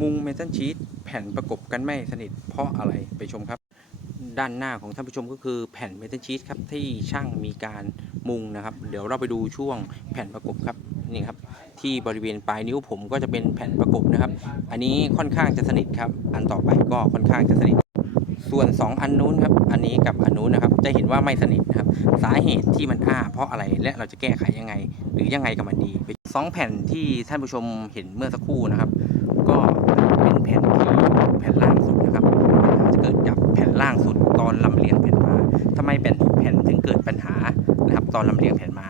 มุงเมทัลชีตแผ่นประกบกันไม่สนิทเพราะอะไรไปชมครับ ด้านหน้าของท่านผู้ชมก็คือแผ่นเมทัลชีตครับที่ช่างมีการมุงนะครับ เดี๋ยวเราไปดูช่วงแผ่นประกบครับนี่ครับที่บริเวณปลายนิ้วผมก็จะเป็นแผ่นประกบนะครับ อันนี้ค่อนข้างจะสนิทครับ อันต่อไปก็ค่อนข้างจะสนิท ส่วน 2 อันนู้นครับ อันนี้กับอันนู้นนะครับ จะเห็นว่าไม่สนิทนะครับ สาเหตุที่มันอ้าเพราะอะไรและเราจะแก้ไขยังไง หรือยังไงกับมันดีสองแผ่นที่ท่านผู้ชมเห็นเมื่อสักครู่นะครับ ก็ อนลำเลียงแผ่นมาทำไมแผ่นแผ่นถึงเกิดปัญหานะครับตอนลำเลียงแผ่นมา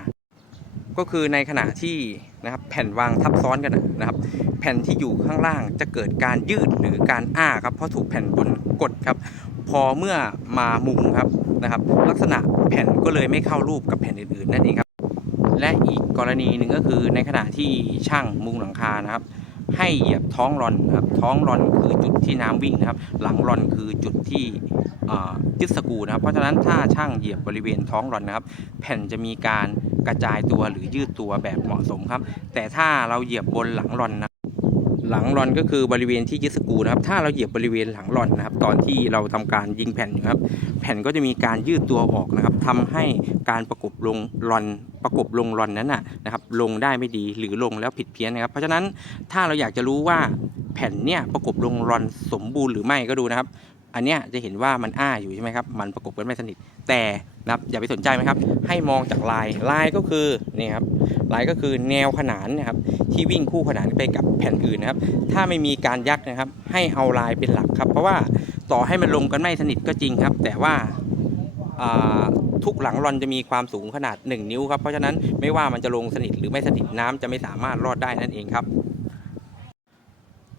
ก็คือในขณะที่นะครับแผ่นวางทับซ้อนกันนะครับ แผ่นที่อยู่ข้างล่างจะเกิดการยืดหรือการอ้าครับเพราะถูกแผ่นบนกดครับ พอเมื่อมามุงครับนะครับ ลักษณะแผ่นก็เลยไม่เข้ารูปกับแผ่นอื่นๆนั่นเองครับและอีกกรณีหนึ่งก็คือในขณะที่ช่างมุงหลังคานะครับ ให้เหยียบท้องรอนครับท้องรอนคือจุดที่น้ำวิ่งนะครับ หลังรอนคือจุดที่ยึดสกูนะครับ เพราะฉะนั้นถ้าช่างเหยียบบริเวณท้องรอนนะครับ แผ่นจะมีการกระจายตัวหรือยืดตัวแบบเหมาะสมครับ แต่ถ้าเราเหยียบบนหลังรอนนะหลังรอนก็คือบริเวณที่ยึดสกูนะครับ ถ้าเราเหยียบบริเวณหลังรอนนะครับ ตอนที่เราทำการยิงแผ่นอยู่ครับ แผ่นก็จะมีการยืดตัวออกนะครับทำให้การประกบลงรอน ประกบลงรอนนั้นนะนะครับลงได้ไม่ดีหรือลงแล้วผิดเพี้ยนนะครับ เพราะฉะนั้นถ้าเราอยากจะรู้ว่าแผ่นเนี่ยประกบลงรอนสมบูรณ์หรือไม่ก็ดูนะครับ อันเนี้ยจะเห็นว่ามันอ้าอยู่ใช่ไหมครับมันประกบกันไม่สนิทแต่นะครับอย่าไปสนใจไหมครับ ให้มองจากลายลายก็คือนี่ครับลายก็คือแนวขนานนะครับที่วิ่งคู่ขนานไปกับแผ่นอื่นนะครับ ถ้าไม่มีการยักนะครับ ให้เอาลายเป็นหลักครับ เพราะว่าต่อให้มันลงกันไม่สนิทก็จริงครับ แต่ว่า ทุกหลังรอนจะมีความสูงขนาด 1 นิ้วครับ เพราะฉะนั้นไม่ว่ามันจะลงสนิทหรือไม่สนิทน้ำจะไม่สามารถรอดได้นั่นเองครับ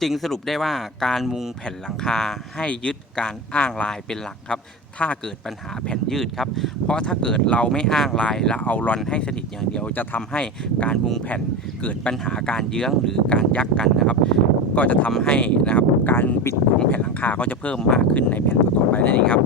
จึงสรุปได้ว่าการมุงแผ่นหลังคาให้ยึดการอ้างลายเป็นหลักครับ ถ้าเกิดปัญหาแผ่นยืดครับ เพราะถ้าเกิดเราไม่อ้างลายแล้วเอารอนให้สนิทอย่างเดียว จะทำให้การมุงแผ่นเกิดปัญหาการเยื้องหรือการยักกันนะครับ ก็จะทำให้นะครับการบิดของแผ่นหลังคาก็จะเพิ่มมากขึ้นในแผ่นต่อไปนั่นเองครับ